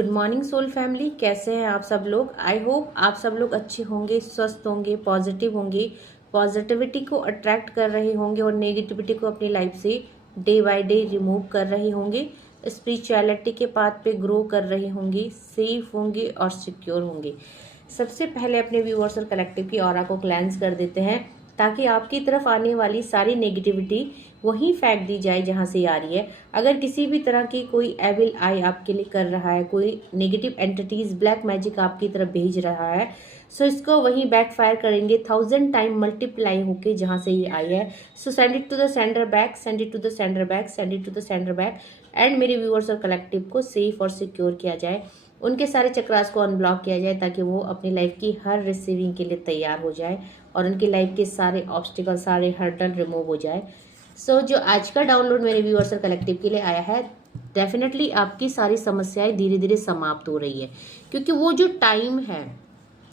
Good morning soul family, कैसे हैं आप सब लोग। आई होप आप सब लोग अच्छे होंगे, स्वस्थ होंगे, पॉजिटिव होंगे, पॉजिटिविटी को अट्रैक्ट कर रहे होंगे और नेगेटिविटी को अपनी लाइफ से डे बाय डे रिमूव कर रहे होंगे, स्पिरिचुअलिटी के पाथ पे ग्रो कर रहे होंगे, सेफ होंगे और सिक्योर होंगे। सबसे पहले अपने व्यूअर्स और कलेक्टिव की ऑरा को क्लेंस कर देते हैं ताकि आपकी तरफ आने वाली सारी नेगेटिविटी वहीं फेंक दी जाए जहां से आ रही है। अगर किसी भी तरह की कोई एविल आई आपके लिए कर रहा है, कोई नेगेटिव एंटिटीज ब्लैक मैजिक आपकी तरफ भेज रहा है, सो इसको वहीं बैकफायर करेंगे 1000 टाइम मल्टीप्लाई होके जहां से ये आई है। So send it to the sender back, send it to the sender back, send it to the sender back and मेरे व्यूअर्स और कलेक्टिव को सेफ और सिक्योर किया जाए। उनके सारे चक्रास को अनब्लॉक किया जाए ताकि वो अपनी लाइफ की हर रिसीविंग के लिए तैयार हो जाए और उनकी लाइफ के सारे ऑब्स्टिकल, सारे हर्डल रिमूव हो जाए। सो जो आज का डाउनलोड मेरे व्यूअर्स और कलेक्टिव के लिए आया है, डेफिनेटली आपकी सारी समस्याएं धीरे धीरे समाप्त हो रही है, क्योंकि वो जो टाइम है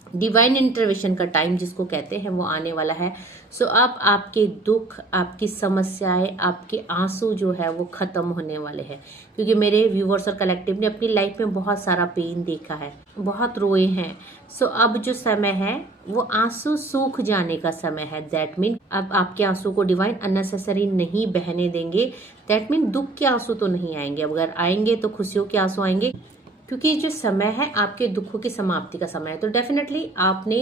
डिवाइन इंटरवेंशन का टाइम जिसको कहते हैं वो आने वाला है। सो अब आपके दुख, आपकी समस्याएं, आपके आंसू जो है वो खत्म होने वाले हैं, क्योंकि मेरे व्यूअर्स और कलेक्टिव ने अपनी लाइफ में बहुत सारा पेन देखा है, बहुत रोए हैं। सो अब जो समय है वो आंसू सूख जाने का समय है। दैट मीन अब आपके आंसू को डिवाइन अननेसेसरी नहीं बहने देंगे। दैट मीन दुख के आंसू तो नहीं आएंगे, अगर आएंगे तो खुशियों के आंसू आएंगे, क्योंकि जो समय है आपके दुखों की समाप्ति का समय है। तो डेफिनेटली आपने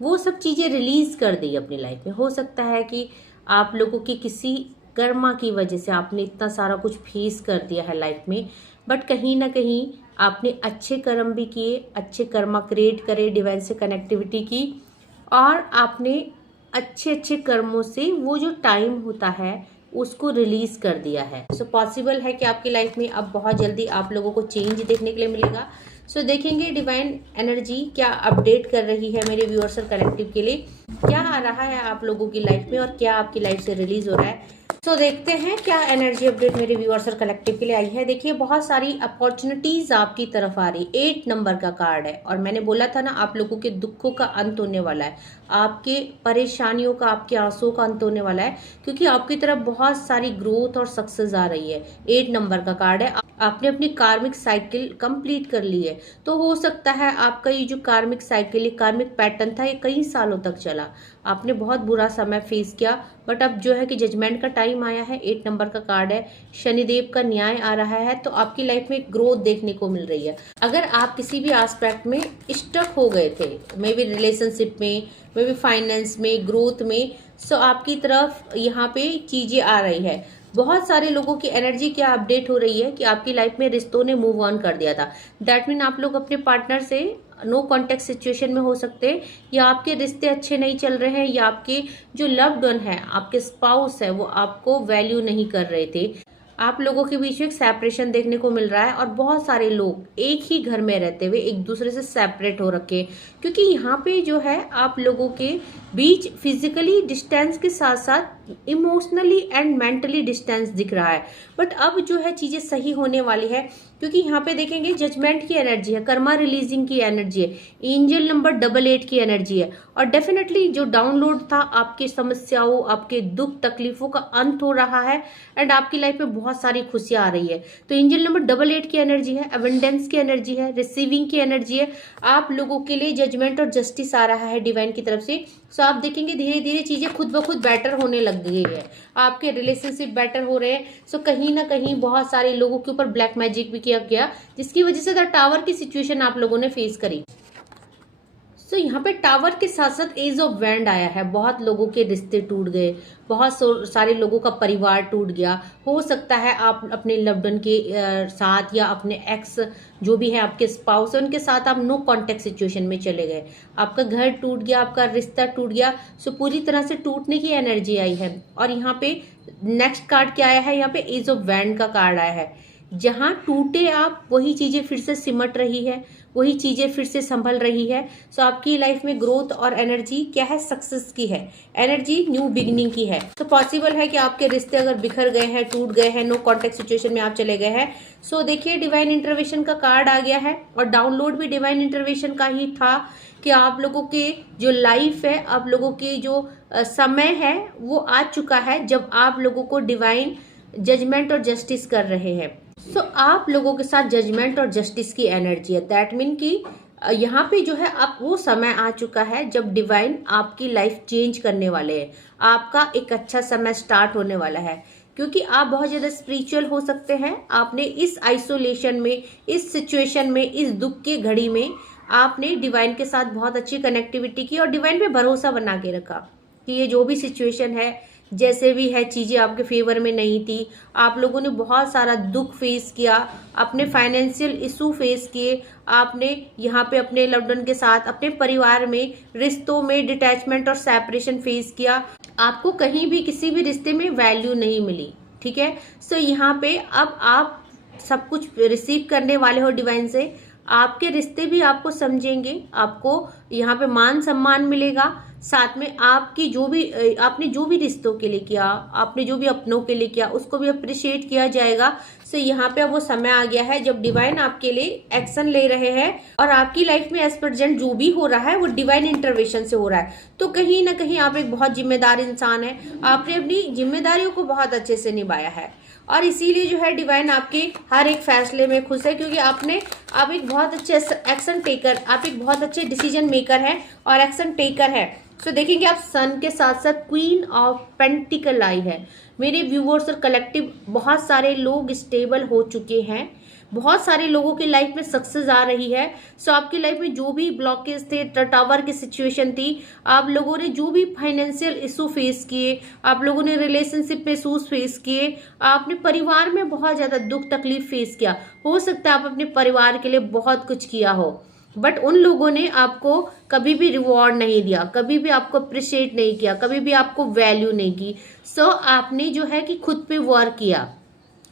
वो सब चीजें रिलीज कर दी अपनी लाइफ में। हो सकता है कि आप लोगों की किसी कर्मा की वजह से आपने इतना सारा कुछ फेस कर दिया है लाइफ में, बट कहीं ना कहीं आपने अच्छे कर्म भी किए, अच्छे कर्मा क्रिएट करे, डिवाइन से कनेक्टिविटी की और आपने अच्छे अच्छे कर्मों से वो जो टाइम होता है उसको रिलीज कर दिया है। सो पॉसिबल है कि आपकी लाइफ में अब बहुत जल्दी आप लोगों को चेंज देखने के लिए मिलेगा। सो देखेंगे डिवाइन एनर्जी क्या अपडेट कर रही है मेरे व्यूअर्स और कलेक्टिव के लिए, क्या आ रहा है आप लोगों की लाइफ में और क्या आपकी लाइफ से रिलीज हो रहा है। सो देखते हैं क्या एनर्जी अपडेट मेरे व्यूअर्स और कलेक्टिव के लिए आई है। देखिए बहुत सारी अपॉर्चुनिटीज आपकी तरफ आ रही, 8 नंबर का कार्ड है और मैंने बोला था ना आप लोगों के दुखों का अंत होने वाला है, आपके परेशानियों का, आपके आंसुओं का अंत होने वाला है, क्योंकि आपकी तरफ बहुत सारी ग्रोथ और सक्सेस आ रही है। 8 नंबर का कार्ड है, आपने अपनी कार्मिक साइकिल कंप्लीट कर ली है। तो हो सकता है आपका ये जो कार्मिक साइकिल, ये कार्मिक पैटर्न था, ये कई सालों तक चला, आपने बहुत बुरा समय फेस किया, बट अब जो है कि जजमेंट का टाइम आया है। 8 नंबर का कार्ड है, शनिदेव का न्याय आ रहा है, तो आपकी लाइफ में ग्रोथ देखने को मिल रही है। अगर आप किसी भी एस्पेक्ट में स्टक हो गए थे, मे बी रिलेशनशिप में, मे बी फाइनेंस में, ग्रोथ में, सो आपकी तरफ यहाँ पे चीजें आ रही है। बहुत सारे लोगों की एनर्जी क्या अपडेट हो रही है कि आपकी लाइफ में रिश्तों ने मूव ऑन कर दिया था। दैट मीन आप लोग अपने पार्टनर से नो कॉन्टेक्ट सिचुएशन में हो सकते हैं, या आपके रिश्ते अच्छे नहीं चल रहे हैं, या आपके जो लव्ड वन है, आपके स्पाउस है, वो आपको वैल्यू नहीं कर रहे थे। आप लोगों के बीच में एक सेपरेशन देखने को मिल रहा है और बहुत सारे लोग एक ही घर में रहते हुए एक दूसरे से सेपरेट हो रखे, क्योंकि यहाँ पे जो है आप लोगों के बीच फिजिकली डिस्टेंस के साथ साथ इमोशनली एंड मेंटली डिस्टेंस दिख रहा है। बट अब जो है चीजें सही होने वाली है, क्योंकि यहाँ पे देखेंगे जजमेंट की एनर्जी है, कर्मा रिलीजिंग की एनर्जी है, एंजल नंबर 88 की एनर्जी है और डेफिनेटली जो डाउनलोड था आपकी समस्याओं, आपके दुख तकलीफों का अंत हो रहा है एंड आपकी लाइफ में बहुत सारी खुशियां आ रही है। तो एंजल नंबर 88 की एनर्जी है, अबंडेंस की एनर्जी है, रिसीविंग की एनर्जी है। आप लोगों के लिए जजमेंट और जस्टिस आ रहा है डिवाइन की तरफ से। सो आप देखेंगे धीरे धीरे चीजें खुद ब खुद बेटर होने लग गई है, आपके रिलेशनशिप बेटर हो रहे हैं। सो कहीं ना कहीं बहुत सारे लोगों के ऊपर ब्लैक मैजिक भी किया गया, जिसकी वजह से द टावर की सिचुएशन आप लोगों ने फेस करी। सो यहाँ पे टावर के साथ साथ एज ऑफ वैंड आया है। बहुत लोगों के रिश्ते टूट गए, बहुत सारे लोगों का परिवार टूट गया। हो सकता है आप अपने लव्ड वन के साथ या अपने एक्स जो भी है आपके स्पाउस है उनके साथ आप नो कॉन्टेक्ट सिचुएशन में चले गए, आपका घर टूट गया, आपका रिश्ता टूट गया। सो पूरी तरह से टूटने की एनर्जी आई है। और यहाँ पे नेक्स्ट कार्ड क्या आया है, यहाँ पे एज ऑफ वैंड का कार्ड आया है। जहां टूटे आप, वही चीजें फिर से सिमट रही है, वही चीजें फिर से संभल रही है। सो आपकी लाइफ में ग्रोथ और एनर्जी क्या है, सक्सेस की है, एनर्जी न्यू बिगनिंग की है। तो पॉसिबल है कि आपके रिश्ते अगर बिखर गए हैं, टूट गए हैं, नो कॉन्टेक्ट सिचुएशन में आप चले गए हैं। सो देखिए डिवाइन इंटरवेंशन का कार्ड आ गया है और डाउनलोड भी डिवाइन इंटरवेंशन का ही था कि आप लोगों के जो लाइफ है, आप लोगों के जो समय है वो आ चुका है जब आप लोगों को डिवाइन जजमेंट और जस्टिस कर रहे हैं। आप लोगों के साथ जजमेंट और जस्टिस की एनर्जी है। दैट मीन कि यहाँ पे जो है अब वो समय आ चुका है जब डिवाइन आपकी लाइफ चेंज करने वाले हैं। आपका एक अच्छा समय स्टार्ट होने वाला है, क्योंकि आप बहुत ज़्यादा स्पिरिचुअल हो सकते हैं। आपने इस आइसोलेशन में, इस सिचुएशन में, इस दुख की घड़ी में आपने डिवाइन के साथ बहुत अच्छी कनेक्टिविटी की और डिवाइन पे भरोसा बना के रखा कि ये जो भी सिचुएशन है, जैसे भी है, चीज़ें आपके फेवर में नहीं थी। आप लोगों ने बहुत सारा दुख फेस किया, अपने फाइनेंशियल इशू फेस किए, आपने यहाँ पे अपने लव्ड वन के साथ, अपने परिवार में, रिश्तों में डिटैचमेंट और सेपरेशन फेस किया। आपको कहीं भी किसी भी रिश्ते में वैल्यू नहीं मिली, ठीक है। यहाँ पे अब आप सब कुछ रिसीव करने वाले हो डिवाइन से। आपके रिश्ते भी आपको समझेंगे, आपको यहाँ पे मान सम्मान मिलेगा। साथ में आपकी जो भी आपने जो भी रिश्तों के लिए किया, आपने जो भी अपनों के लिए किया, उसको भी अप्रिशिएट किया जाएगा। यहाँ पे अब वो समय आ गया है जब डिवाइन आपके लिए एक्शन ले रहे हैं और आपकी लाइफ में एज प्रेजेंट जो भी हो रहा है वो डिवाइन इंटरवेंशन से हो रहा है। तो कहीं ना कहीं आप एक बहुत जिम्मेदार इंसान है, आपने अपनी जिम्मेदारियों को बहुत अच्छे से निभाया है और इसीलिए जो है डिवाइन आपके हर एक फैसले में खुश है, क्योंकि आप एक बहुत अच्छे एक्शन टेकर, आप एक बहुत अच्छे डिसीजन मेकर हैं और एक्शन टेकर है। देखेंगे आप सन के साथ साथ क्वीन ऑफ पेंटिकल आई है। मेरे व्यूअर्स और कलेक्टिव बहुत सारे लोग स्टेबल हो चुके हैं, बहुत सारे लोगों की लाइफ में सक्सेस आ रही है। आपकी लाइफ में जो भी ब्लॉकेज थे, टावर की सिचुएशन थी, आप लोगों ने जो भी फाइनेंशियल इशू फेस किए, आप लोगों ने रिलेशनशिप में इशूज फेस किए, आपने परिवार में बहुत ज्यादा दुख तकलीफ फेस किया। हो सकता है आप अपने परिवार के लिए बहुत कुछ किया हो, बट उन लोगों ने आपको कभी भी रिवॉर्ड नहीं दिया, कभी भी आपको अप्रिशिएट नहीं किया, कभी भी आपको वैल्यू नहीं की। आपने जो है कि खुद पे वर्क किया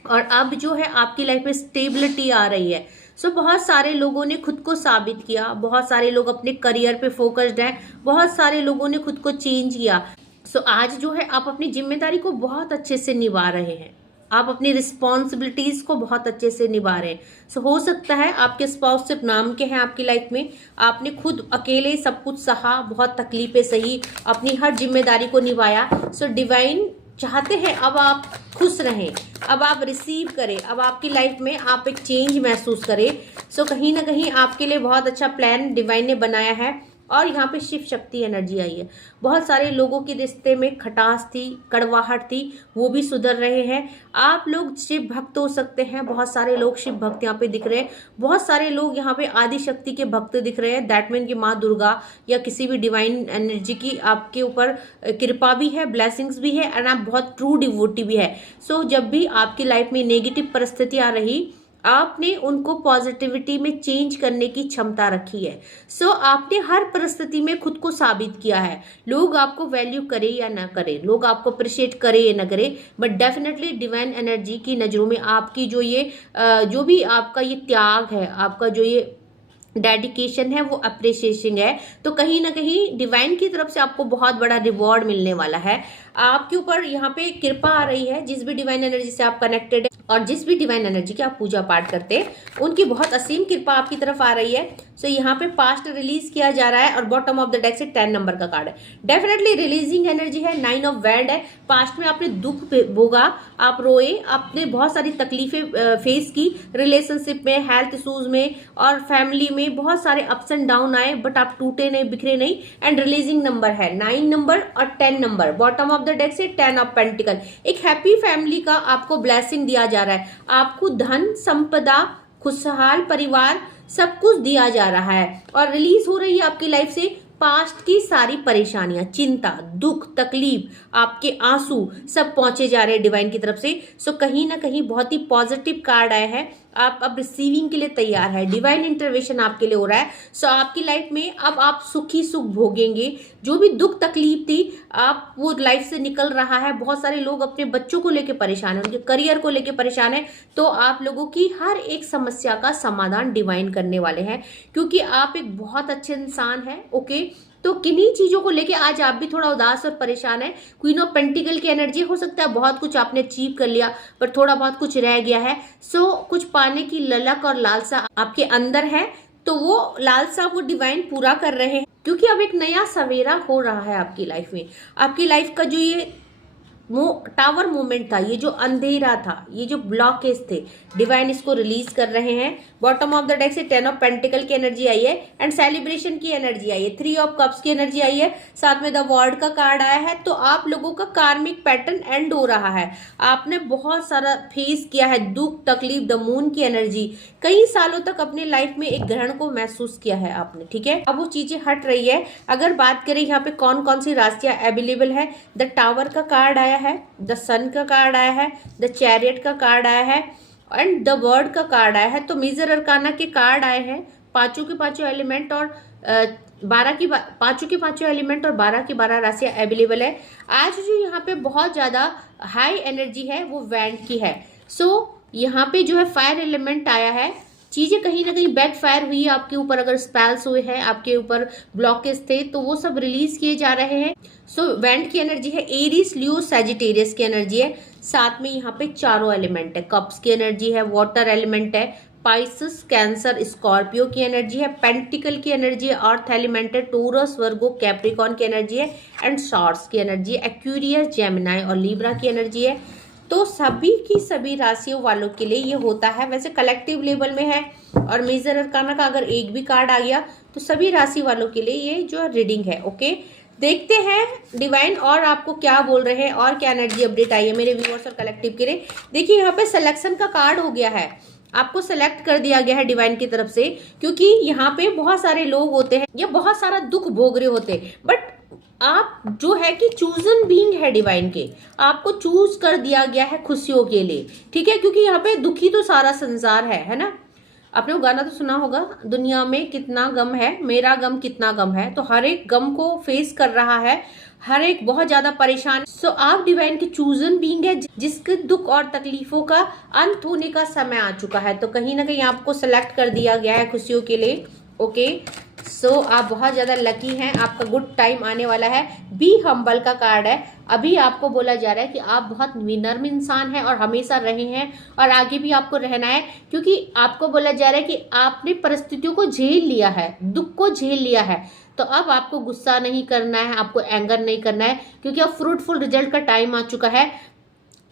और अब जो है आपकी लाइफ में स्टेबिलिटी आ रही है। बहुत सारे लोगों ने खुद को साबित किया, बहुत सारे लोग अपने करियर पे फोकस्ड हैं, बहुत सारे लोगों ने खुद को चेंज किया। आज जो है आप अपनी जिम्मेदारी को बहुत अच्छे से निभा रहे हैं, आप अपनी रिस्पॉन्सिबिलिटीज को बहुत अच्छे से निभा रहे हैं। हो सकता है आपके स्पाउस सिर्फ नाम के हैं आपकी लाइफ में, आपने खुद अकेले सब कुछ सहा, बहुत तकलीफें सही, अपनी हर जिम्मेदारी को निभाया। डिवाइन चाहते हैं अब आप खुश रहें, अब आप रिसीव करें, अब आपकी लाइफ में आप एक चेंज महसूस करें। कहीं ना कहीं आपके लिए बहुत अच्छा प्लान डिवाइन ने बनाया है और यहाँ पे शिव शक्ति एनर्जी आई है। बहुत सारे लोगों के रिश्ते में खटास थी, कड़वाहट थी, वो भी सुधर रहे हैं। आप लोग शिव भक्त हो सकते हैं, बहुत सारे लोग शिव भक्त यहाँ पे दिख रहे हैं, बहुत सारे लोग यहाँ पे आदि शक्ति के भक्त दिख रहे हैं। दैट मीन कि माँ दुर्गा या किसी भी डिवाइन एनर्जी की आपके ऊपर कृपा भी है, ब्लेसिंग्स भी है एंड आप बहुत ट्रू डिवोटी भी है। जब भी आपकी लाइफ में नेगेटिव परिस्थितियां रही, आपने उनको पॉजिटिविटी में चेंज करने की क्षमता रखी है। आपने हर परिस्थिति में खुद को साबित किया है। लोग आपको वैल्यू करे या ना करे, लोग आपको अप्रिशिएट करे या ना करे, बट डेफिनेटली डिवाइन एनर्जी की नज़रों में आपकी जो भी आपका ये त्याग है, आपका जो ये डेडिकेशन है, वो अप्रिसिएशन है। कहीं ना कहीं डिवाइन की तरफ से आपको बहुत बड़ा रिवॉर्ड मिलने वाला है। आपके ऊपर यहाँ पे कृपा आ रही है। जिस भी डिवाइन एनर्जी से आप कनेक्टेड है और जिस भी डिवाइन एनर्जी की आप पूजा पाठ करते हैं, उनकी बहुत असीम कृपा आपकी तरफ आ रही है। यहाँ पे पास्ट रिलीज किया जा रहा है और बॉटम ऑफ द डेक से 10 नंबर का कार्ड है। डेफिनेटली रिलीजिंग एनर्जी है, 9 ऑफ वैंड है। पास्ट में आपने दुख भोगा, आप रोए, आपने बहुत सारी तकलीफें फेस की, रिलेशनशिप में, हेल्थ इशूज में और फैमिली में बहुत सारे अप्स एंड डाउन आए, बट आप टूटे नहीं, बिखरे नहीं। एंड रिलीजिंग नंबर है 9 नंबर और 10 number. Bottom of the deck से 10 ऑफ पेंटिकल। एक हैप्पी फैमिली का आपको ब्लेसिंग दिया जा रहा है, आपको धन संपदा, खुशहाल परिवार, सब कुछ दिया जा रहा है। और रिलीज हो रही है आपकी लाइफ से पास्ट की सारी परेशानियां, चिंता, दुख, तकलीफ, आपके आंसू सब पहुंचे जा रहे हैं डिवाइन की तरफ से। कहीं ना कहीं बहुत ही पॉजिटिव कार्ड आया है। आप अब रिसीविंग के लिए तैयार है, डिवाइन इंटरवेंशन आपके लिए हो रहा है। आपकी लाइफ में अब आप सुखी सुख भोगेंगे। जो भी दुख तकलीफ थी, आप वो लाइफ से निकल रहा है। बहुत सारे लोग अपने बच्चों को लेकर परेशान है, उनके करियर को लेकर परेशान है। आप लोगों की हर एक समस्या का समाधान डिवाइन करने वाले हैं, क्योंकि आप एक बहुत अच्छे इंसान हैं। ओके, किन्हीं चीजों को लेके आज आप भी थोड़ा उदास और परेशान है। क्वीन ऑफ पेंटिकल की एनर्जी, हो सकता है बहुत कुछ आपने अचीव कर लिया पर थोड़ा बहुत कुछ रह गया है। कुछ पाने की ललक और लालसा आपके अंदर है, वो लालसा वो डिवाइन पूरा कर रहे हैं, क्योंकि अब एक नया सवेरा हो रहा है आपकी लाइफ में। आपकी लाइफ का जो ये टावर मूवमेंट था, ये जो अंधेरा था, ये जो ब्लॉकेज थे, डिवाइन इसको रिलीज कर रहे हैं। बॉटम ऑफ द डेक से 10 ऑफ पेंटिकल की एनर्जी आई है एंड सेलिब्रेशन की एनर्जी आई है, 3 ऑफ कप्स की एनर्जी आई है, साथ में द वर्ल्ड का कार्ड आया है। तो आप लोगों का कार्मिक पैटर्न एंड हो रहा है। आपने बहुत सारा फेस किया है, दुख तकलीफ, द मून की एनर्जी, कई सालों तक अपने लाइफ में एक ग्रहण को महसूस किया है आपने, ठीक है। अब वो चीजें हट रही है। अगर बात करें यहाँ पे कौन कौन सी राशियां अवेलेबल है, द टावर का कार्ड आया है, द सन का कार्ड आया है, द चैरियट का कार्ड आया है एंड द वर्ड का कार्ड आया है। तो मेजर अरकाना के कार्ड आए हैं, पांचों के पांचों एलिमेंट और पांचों के पांचों एलिमेंट और 12 की 12 राशियां अवेलेबल है। आज जो यहाँ पे बहुत ज्यादा हाई एनर्जी है वो वैंड की है। सो यहाँ पे जो है फायर एलिमेंट आया है, चीजें कहीं ना कहीं बैक फायर हुई है आपके ऊपर, अगर स्पेल्स हुए हैं आपके ऊपर, ब्लॉकेज थे तो वो सब रिलीज किए जा रहे हैं। सो वैंड की एनर्जी है, एरीज लियो सैजिटेरियस की एनर्जी है, साथ में यहाँ पे चारों एलिमेंट है, कप्स की एनर्जी है, वाटर एलिमेंट है, पाइसिस कैंसर स्कॉर्पियो की एनर्जी है, पेंटिकल की एनर्जी है, अर्थ एलिमेंट है, टोरस वर्गो कैप्रिकॉन की एनर्जी है एंड शॉर्ट्स की एनर्जी है, एक्वेरियस जेमिनाई और लीब्रा की एनर्जी है। तो सभी की सभी राशियों वालों के लिए ये होता है, वैसे कलेक्टिव लेवल में है और मेजर अरकाना का अगर एक भी कार्ड आ गया तो सभी राशि वालों के लिए ये जो रीडिंग है। ओके, देखते हैं डिवाइन और आपको क्या बोल रहे हैं और क्या एनर्जी अपडेट आई है मेरे व्यूअर्स और कलेक्टिव के लिए। देखिए यहाँ पे सिलेक्शन का कार्ड हो गया है, आपको सेलेक्ट कर दिया गया है डिवाइन की तरफ से, क्योंकि यहाँ पे बहुत सारे लोग होते हैं या बहुत सारा दुख भोग रहे होते हैं, बट आप जो है कि चूजन बीइंग है डिवाइन के, आपको चूज कर दिया गया है खुशियों के लिए, ठीक है। क्योंकि यहाँ पे दुखी तो सारा संसार है ना। आपने वो गाना तो सुना होगा, दुनिया में कितना गम है, मेरा गम कितना गम है। तो हर एक गम को फेस कर रहा है, हर एक बहुत ज्यादा परेशान। सो आप डिवाइन की चूजन बीइंग है जिसके दुख और तकलीफों का अंत होने का समय आ चुका है। तो कहीं ना कहीं आपको सेलेक्ट कर दिया गया है खुशियों के लिए। ओके, सो आप बहुत ज्यादा लकी हैं, आपका गुड टाइम आने वाला है। बी हम्बल का कार्ड है, अभी आपको बोला जा रहा है कि आप बहुत विनम्र इंसान हैं और हमेशा रहे हैं और आगे भी आपको रहना है, क्योंकि आपको बोला जा रहा है कि आपने परिस्थितियों को झेल लिया है, दुख को झेल लिया है। तो अब आपको गुस्सा नहीं करना है, आपको एंगर नहीं करना है, क्योंकि अब फ्रूटफुल रिजल्ट का टाइम आ चुका है।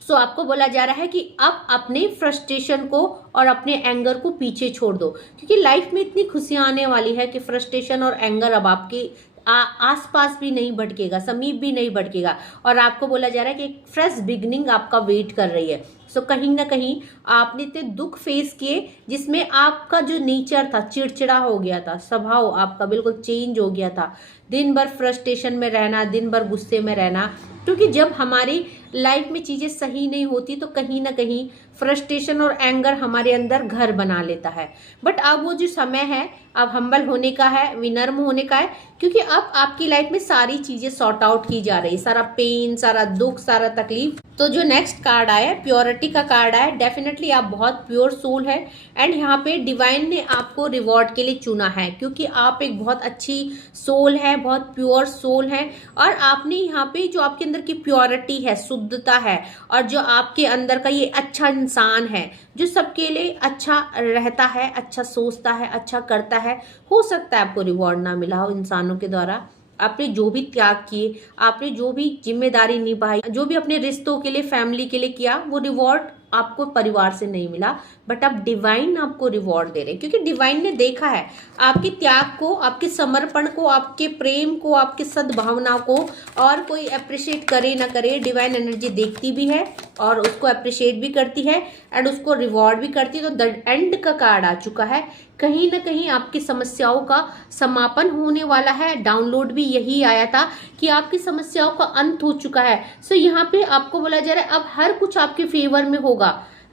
सो आपको बोला जा रहा है कि अब अपने फ्रस्ट्रेशन को और अपने एंगर को पीछे छोड़ दो, क्योंकि लाइफ में इतनी खुशियां आने वाली है कि फ्रस्ट्रेशन और एंगर अब आपके आसपास भी नहीं भटकेगा, समीप भी नहीं भटकेगा। और आपको बोला जा रहा है कि एक फ्रेश बिगनिंग आपका वेट कर रही है। सो कहीं ना कहीं आपने इतने दुख फेस किए जिसमें आपका जो नेचर था चिड़चिड़ा हो गया था, स्वभाव आपका बिल्कुल चेंज हो गया था, दिन भर फ्रस्ट्रेशन में रहना, दिन भर गुस्से में रहना। क्योंकि जब हमारी लाइफ में चीजें सही नहीं होती तो कहीं ना कहीं फ्रस्ट्रेशन और एंगर हमारे अंदर घर बना लेता है। बट अब वो जो समय है अब हम्बल होने का है, विनम्र होने का है, क्योंकि अब आपकी लाइफ में सारी चीजें सॉर्ट आउट की जा रही, सारा पेन, सारा दुख, सारा तकलीफ। तो जो नेक्स्ट कार्ड आया प्योरिटी का कार्ड आया, डेफिनेटली आप बहुत प्योर सोल है एंड यहाँ पे डिवाइन ने आपको रिवॉर्ड के लिए चुना है, क्योंकि आप एक बहुत अच्छी सोल है, बहुत प्योर सोल है और आपने यहाँ पे जो आपके अंदर की प्योरिटी है, शुद्धता है और जो आपके अंदर का ये अच्छा इंसान है जो सबके लिए अच्छा रहता है, अच्छा सोचता है, अच्छा करता है। हो सकता है आपको रिवॉर्ड ना मिला हो इंसानों के द्वारा, आपने जो भी त्याग किए, आपने जो भी जिम्मेदारी निभाई, जो भी अपने रिश्तों के लिए, फैमिली के लिए किया, वो रिवॉर्ड आपको परिवार से नहीं मिला, बट अब डिवाइन आपको रिवॉर्ड दे रहे हैं, क्योंकि डिवाइन ने देखा है आपके त्याग को, आपके समर्पण को, आपके प्रेम को, आपके सद्भावना को। और कोई अप्रिशिएट करे ना करे, डिवाइन एनर्जी देखती भी है और उसको अप्रिशिएट भी करती है एंड उसको रिवॉर्ड भी करती है। तो द एंड का कार्ड आ चुका है, कहीं ना कहीं आपकी समस्याओं का समापन होने वाला है। डाउनलोड भी यही आया था कि आपकी समस्याओं का अंत हो चुका है। सो यहाँ पे आपको बोला जा रहा है अब हर कुछ आपके फेवर में होगा,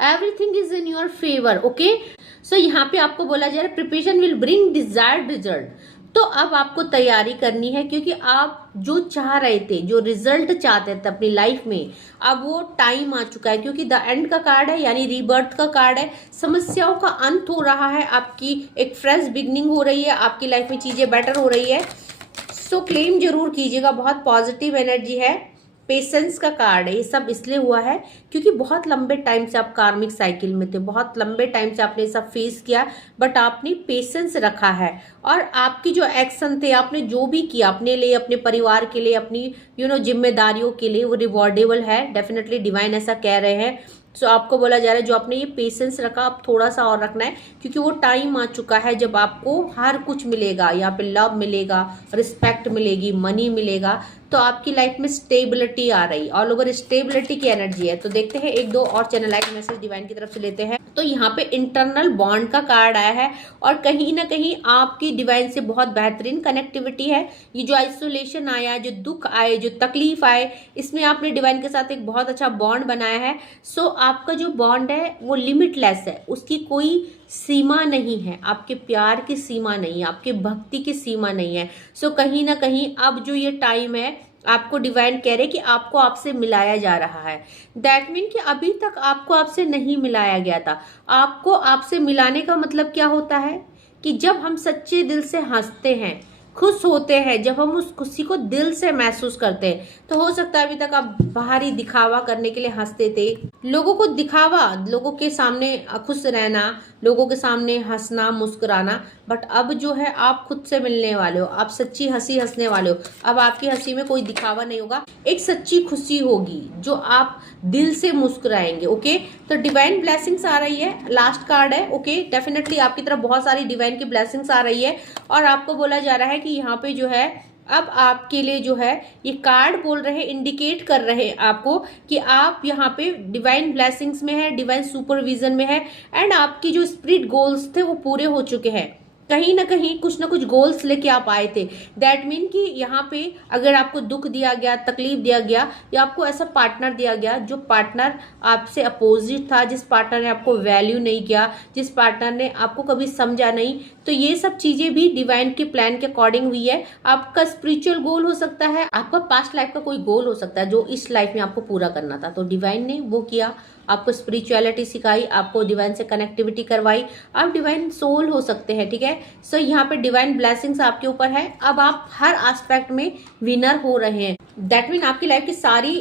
everything is in your favour. Okay, so यहाँ पे आपको बोला जा रहा है preparation will bring desired result. तो अब आपको तैयारी करनी है, क्योंकि आप जो चाह रहे थे, जो रिजल्ट चाहते थे अपनी लाइफ में, अब वो टाइम आ चुका है, क्योंकि द एंड का कार्ड है यानी रीबर्थ का कार्ड है। समस्याओं का अंत हो रहा है, आपकी एक फ्रेश बिगनिंग हो रही है, आपकी लाइफ में चीजें बेटर हो रही है। सो क्लेम जरूर कीजिएगा, बहुत पॉजिटिव एनर्जी है पेशेंस का कार्ड है। ये सब इसलिए हुआ है क्योंकि बहुत लंबे टाइम से आप कार्मिक साइकिल में थे, बहुत लंबे टाइम से आपने सब फेस किया, बट आपने पेशेंस रखा है और आपकी जो एक्शन थे, आपने जो भी किया अपने लिए, अपने परिवार के लिए, अपनी जिम्मेदारियों के लिए, वो रिवॉर्डेबल है। डेफिनेटली डिवाइन ऐसा कह रहे हैं। सो आपको बोला जा रहा है जो आपने ये पेशेंस रखा, अब थोड़ा सा और रखना है क्योंकि वो टाइम आ चुका है जब आपको हर कुछ मिलेगा। यहाँ पे लव मिलेगा, रिस्पेक्ट मिलेगी, मनी मिलेगा, तो आपकी लाइफ में स्टेबिलिटी आ रही, ऑल ओवर स्टेबिलिटी की एनर्जी है। तो देखते हैं एक दो और चैनलाइज मैसेज डिवाइन की तरफ से लेते हैं। तो यहाँ पे इंटरनल बॉन्ड का कार्ड आया है और कहीं ना कहीं आपकी डिवाइन से बहुत बेहतरीन कनेक्टिविटी है। ये जो आइसोलेशन आया, जो दुख आए, जो तकलीफ आए, इसमें आपने डिवाइन के साथ एक बहुत अच्छा बॉन्ड बनाया है। सो आपका जो बॉन्ड है वो लिमिटलेस है, उसकी कोई सीमा नहीं है, आपके प्यार की सीमा नहीं है, आपके भक्ति की सीमा नहीं है। सो कहीं ना कहीं अब जो ये टाइम है, आपको डिवाइन कह रहे कि आपको आपसे मिलाया जा रहा है। दैट मीन कि अभी तक आपको आपसे नहीं मिलाया गया था। आपको आपसे मिलाने का मतलब क्या होता है कि जब हम सच्चे दिल से हंसते हैं, खुश होते हैं, जब हम उस खुशी को दिल से महसूस करते हैं, तो हो सकता है अभी तक आप बाहरी दिखावा करने के लिए हंसते थे, लोगों को दिखावा, लोगों के सामने खुश रहना, लोगों के सामने हंसना, मुस्कुराना, बट अब जो है आप खुद से मिलने वाले हो, आप सच्ची हंसी हंसने वाले हो। अब आपकी हंसी में कोई दिखावा नहीं होगा, एक सच्ची खुशी होगी जो आप दिल से मुस्कुराएंगे। ओके, तो डिवाइन ब्लेसिंग्स आ रही है, लास्ट कार्ड है। ओके, डेफिनेटली आपकी तरफ बहुत सारी डिवाइन की ब्लेसिंग्स आ रही है और आपको बोला जा रहा है कि यहाँ पे जो है अब आपके लिए जो है ये कार्ड बोल रहे हैं, इंडिकेट कर रहे हैं आपको कि आप यहाँ पे डिवाइन ब्लेसिंग्स में है, डिवाइन सुपरविजन में है एंड आपकी जो स्पिरिट गोल्स थे वो पूरे हो चुके हैं। कहीं ना कहीं कुछ ना कुछ गोल्स लेके आप आए थे। दैट मीन कि यहाँ पे अगर आपको दुख दिया गया, तकलीफ दिया गया, या आपको ऐसा पार्टनर दिया गया जो पार्टनर आपसे अपोजिट था, जिस पार्टनर ने आपको वैल्यू नहीं किया, जिस पार्टनर ने आपको कभी समझा नहीं, तो ये सब चीजें भी डिवाइन के प्लान के अकॉर्डिंग हुई है। आपका स्पिरिचुअल गोल हो सकता है, आपका पास्ट लाइफ का कोई गोल हो सकता है जो इस लाइफ में आपको पूरा करना था, तो डिवाइन ने वो किया, आपको स्पिरिचुअलिटी सिखाई, आपको डिवाइन से कनेक्टिविटी करवाई, आप डिवाइन सोल हो सकते हैं। ठीक है, सो यहाँ पे डिवाइन ब्लेसिंग्स आपके ऊपर है। अब आप हर एस्पेक्ट में विनर हो रहे हैं। दैट मीन आपकी लाइफ की सारी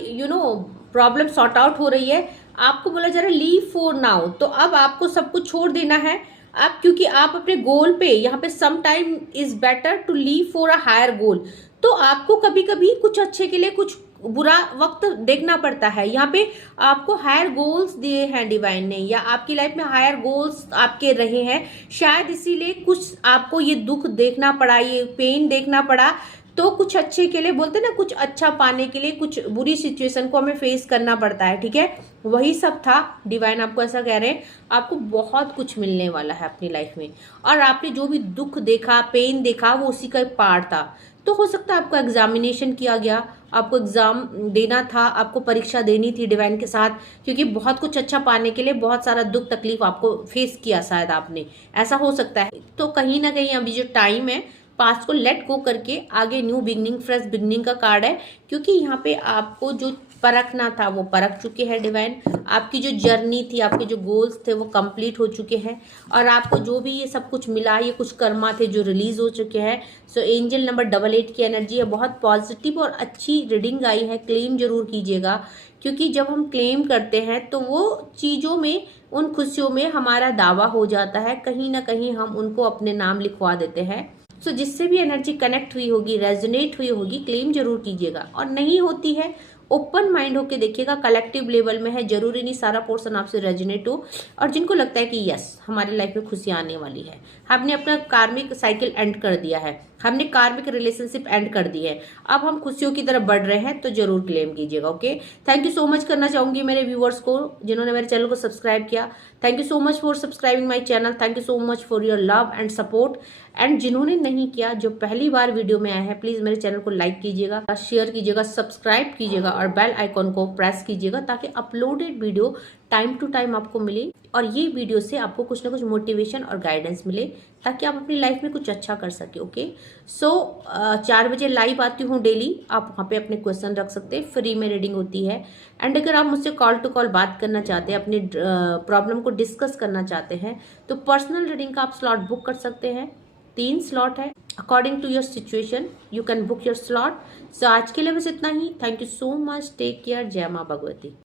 प्रॉब्लम सॉर्ट आउट हो रही है। आपको बोला जा रहा है लीव फॉर नाउ, तो अब आपको सब कुछ छोड़ देना है आप, क्योंकि आप अपने गोल पे, यहाँ पे some time is better to leave for a higher goal. तो आपको कभी कभी कुछ अच्छे के लिए कुछ बुरा वक्त देखना पड़ता है। यहाँ पे आपको हायर गोल्स दिए हैं डिवाइन ने, या आपकी लाइफ में हायर गोल्स आपके रहे हैं, शायद इसीलिए कुछ आपको ये दुख देखना पड़ा, ये पेन देखना पड़ा। तो कुछ अच्छे के लिए, बोलते ना, कुछ अच्छा पाने के लिए कुछ बुरी सिचुएशन को हमें फेस करना पड़ता है। ठीक है, वही सब था। डिवाइन आपको ऐसा कह रहे हैं, आपको बहुत कुछ मिलने वाला है अपनी लाइफ में, और आपने जो भी दुख देखा, पेन देखा, वो उसी का एक पार्ट था। तो हो सकता है आपको एग्जामिनेशन किया गया, आपको एग्जाम देना था, आपको परीक्षा देनी थी डिवाइन के साथ, क्योंकि बहुत कुछ अच्छा पाने के लिए बहुत सारा दुख तकलीफ आपको फेस किया शायद आपने, ऐसा हो सकता है। तो कहीं ना कहीं अभी जो टाइम है, पास्ट को लेट गो करके आगे न्यू बिगनिंग, फ्रेश बिगनिंग का कार्ड है, क्योंकि यहाँ पे आपको जो परखना था वो परख चुके हैं डिवाइन। आपकी जो जर्नी थी, आपके जो गोल्स थे वो कंप्लीट हो चुके हैं, और आपको जो भी ये सब कुछ मिला, ये कुछ कर्मा थे जो रिलीज हो चुके हैं। सो एंजल नंबर 88 की एनर्जी है, बहुत पॉजिटिव और अच्छी रीडिंग आई है। क्लेम जरूर कीजिएगा, क्योंकि जब हम क्लेम करते हैं तो वो चीज़ों में, उन खुशियों में हमारा दावा हो जाता है, कहीं ना कहीं हम उनको अपने नाम लिखवा देते हैं। सो जिससे भी एनर्जी कनेक्ट हुई होगी, रेजोनेट हुई होगी, क्लेम जरूर कीजिएगा। और नहीं होती है, ओपन माइंड होके देखिएगा, कलेक्टिव लेवल में है, जरूरी नहीं सारा पोर्शन आपसे रेजोनेट हो। और जिनको लगता है कि यस हमारी लाइफ में खुशियां आने वाली है, हमने अपना कार्मिक साइकिल एंड कर दिया है, हमने कार्मिक रिलेशनशिप एंड कर दी है, अब हम खुशियों की तरफ बढ़ रहे हैं, तो जरूर क्लेम कीजिएगा। Okay, thank you so much करना चाहूंगी मेरे व्यूअर्स को जिन्होंने मेरे चैनल को सब्सक्राइब किया। Thank you so much for subscribing my channel, thank you so much for your love and support. And जिन्होंने नहीं किया, जो पहली बार वीडियो में आए हैं, प्लीज मेरे चैनल को लाइक कीजिएगा, शेयर कीजिएगा, सब्सक्राइब कीजिएगा और बेल आइकॉन को प्रेस कीजिएगा, ताकि uploaded video time to time आपको मिले, और ये वीडियो से आपको कुछ ना कुछ मोटिवेशन और गाइडेंस मिले, ताकि आप अपनी लाइफ में कुछ अच्छा कर सके। ओके, सो 4 बजे लाइव आती हूँ डेली, आप वहाँ पे अपने क्वेश्चन रख सकते हैं, फ्री में रीडिंग होती है। एंड अगर आप मुझसे कॉल टू कॉल बात करना चाहते हैं, अपनी प्रॉब्लम को डिस्कस करना चाहते हैं, तो पर्सनल रीडिंग का आप स्लॉट बुक कर सकते हैं। 3 स्लॉट है, according to your situation you can book your slot. So आज के लिए बस इतना ही। Thank you so much, take care, जय माँ भगवती।